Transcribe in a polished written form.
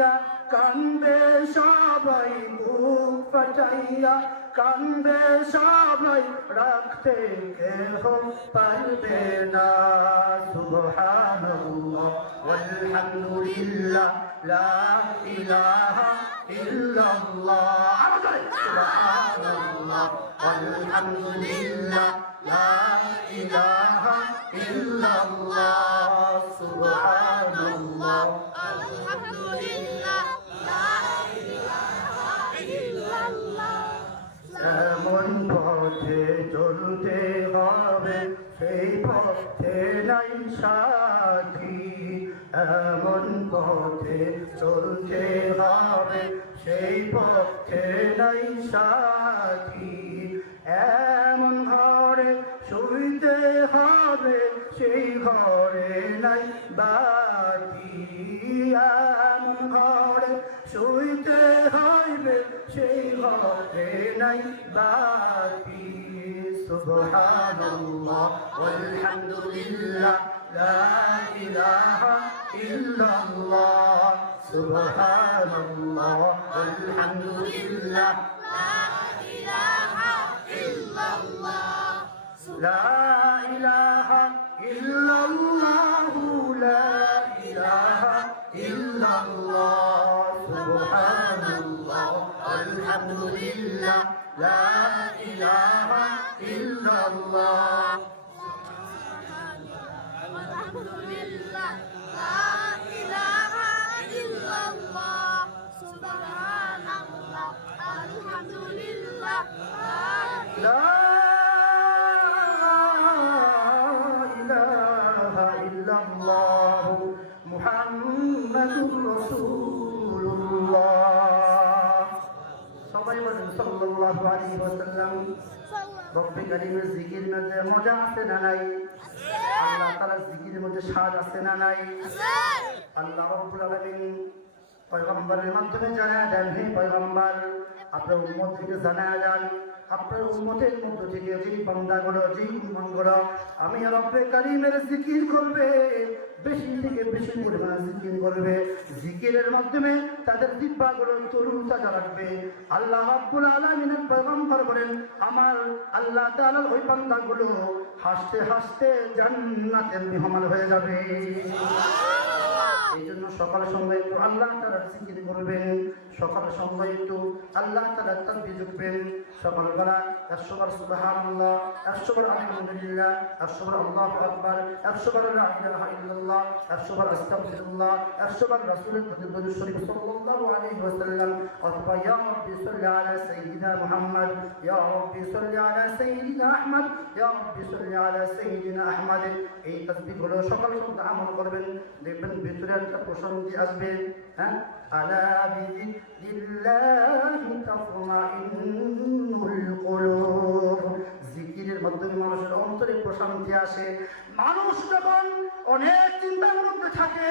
ফাটাইয়া কান্দে সবাই বুক ফাটাইয়া কান্দে সবাই রাখতে কেহ পারবে না সুবহানাল্লাহ ওয়ালহামদুলিল্লাহ লা ইলাহা ইল্লাল্লাহ সুবহানাল্লাহ ওয়ালহামদুলিল্লাহ লা ইলাহা ইল্লাল্লাহ সুবহানাল্লাহ আলহামদুলিল্লাহ লা ইলাহা ইল্লাল্লাহ। এমন পথে চলতে হবে সেই পথে নাই সাথী এমন পথে চলতে হবে সেই পথে নাই সাথী এমন ঘরে শুইতে হবে সেই ঘরে নাই বাতি এমন ঘরে শুইতে হইবে সেই ঘরে নাই বাতি সুবহানাল্লাহ ওয়ালহামদুলিল্লাহ লা ইলাহা ইল্লাল্লাহ সুবহানাল্লাহ ওয়ালহামদুলিল্লাহ লা ইলাহা ইল্লাল্লাহ। লা ইলাহা ইল্লাল্লাহ লা ইলাহা ইল্লাল্লাহ সুবহানাল্লাহ আলহামদুলিল্লাহ লা ইলাহা ইল্লাল্লাহ আলহামদুলিল্লাহ লা ইলাহা ইল্লাল্লাহ সুবহানাল্লাহ আলহামদুলিল্লাহ লা ইলাহা ইল্লাল্লাহ মুহাম্মাদুর রাসূলুল্লাহ সবাই বলেন সাল্লাল্লাহু আলাইহি ওয়াসাল্লাম রব্বে কারীমের জিকির মধ্যে মজা আছে না নাই আল্লাহ তাআলার জিকিরের মধ্যে স্বাদ আছে না নাই আল্লাহ রাব্বুল আলামিন পয়গম্বরের মাধ্যমে জানায় দেন হে পয়গম্বর আপনার উম্মত থেকে জানায় যান আপনার উম্মতের মধ্য থেকে যে বান্দাগুলো যে মুসলমানগুলো আমি রব্বে কারীমের জিকির করবে বেশি থেকে বেশি পরিমাণে জিকির করবে জিকিরের মাধ্যমে তাদের জিহ্বাগুলো তরুণতাজা রাখবে আল্লাহ রাব্বুল আলামিনের পয়গম্বর বলেন আমার আল্লাহ তাআলার ওই বান্দাগুলো হাসতে হাসতে জান্নাতের মেহমান হয়ে যাবে এই জন্য সকাল সন্ধ্যা একটু আল্লাহ তাআলার জিকির করবেন সকাল সন্ধ্যা একটু আল্লাহ তাআলার তাসবিহ জপবেন সকালবেলা 100 বার সুবহানাল্লাহ 100 বার আলহামদুলিল্লাহ 100 বার আল্লাহু আকবার 100 বার লা ইলাহা ইল্লাল্লাহ 100 বার আস্তাগফিরুল্লাহ 100 বার রাসূলের প্রতি দরুদ শরীফ সাল্লাল্লাহু আলাইহি ওয়াসাল্লাম অথবা ইয়া রাব্বি সাল্লি আলা সাইয়্যিদিনা মুহাম্মদ ইয়া রাব্বি সাল্লি আলা সাইয়্যিদিনা আহমদ ইয়া রাব্বি সাল্লি আলা সাইয়্যিদিনা আহমদ এই তাসবিহগুলো সকাল সন্ধ্যা আমল করবেন দেখবেন ভিতরে একটা প্রশান্তি আসবে হ্যাঁ আলা বিযিক্রিল্লাহি তাতমাইন্নুল কুলুব জিকিরের মাধ্যমে মানুষের অন্তরে প্রশান্তি আসে মানুষ যখন অনেক চিন্তার মধ্যে থাকে